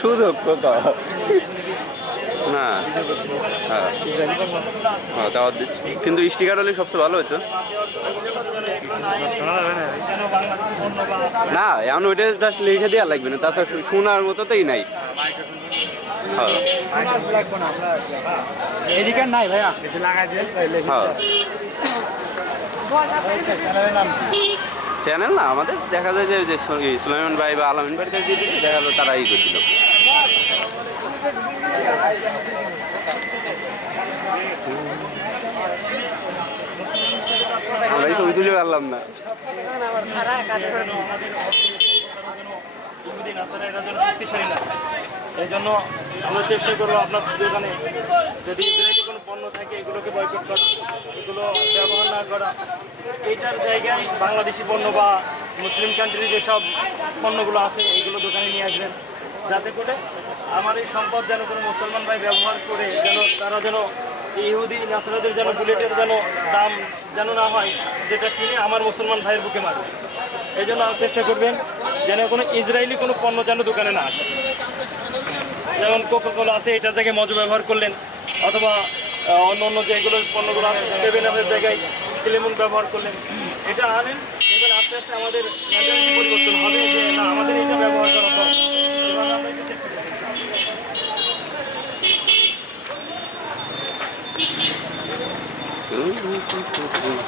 সুযোগ কোথাও? না হ্যাঁ। হ্যাঁ দাওয়াত দিচ্ছি। কিন্তু স্টিকার হলে সবচেয়ে ভালো হতো। না এখন ওইটা জাস্ট লিখে দেওয়া লাগবে না। তাছাড়া শোনার মতো তোই নাই। হ্যাঁ। এদিকে ভাইয়া তাইলে হ্যাঁ। চ্যানেল না আমাদের দেখা যায় যে সুলাইমান ভাই বা আলামিন ভাই দেখা গেলো তারা ই করে দিল আমরাই ছবি তুলে পারলাম না। এই জন্য আমরা চেষ্টা করব আপনার দোকানে যদি ইসরায়েলি কোনো পণ্য থাকে, এগুলোকে বয়কট করা, এগুলো ব্যবহার না করা, এইটার জায়গায় বাংলাদেশি পণ্য বা মুসলিম কান্ট্রির যেসব পণ্যগুলো আছে, এইগুলো দোকানে নিয়ে আসবেন। যাতে করে আমার এই সম্পদ যেন কোনো মুসলমান ভাই ব্যবহার করে, যেন তারা যেন ইহুদি, নাসারাদের যেন বুলেটের যেন দাম যেন না হয়, যেটা কিনে আমার মুসলমান ভাইয়ের বুকে মারবে এই জন্য চেষ্টা করবেন যেন কোনো ইসরায়েলি কোনো পণ্য যেন দোকানে না আসে। যেমন কোকো কোলা আছে, এটার জায়গায় মজা ব্যবহার করলেন, অথবা অন্য অন্য যেগুলো পণ্যগুলো আছে সেভেন আপের জায়গায় লেমন ব্যবহার করলেন। এটা আনেন দেখবেন আস্তে আস্তে আমাদের পরিবর্তন হবে। Good.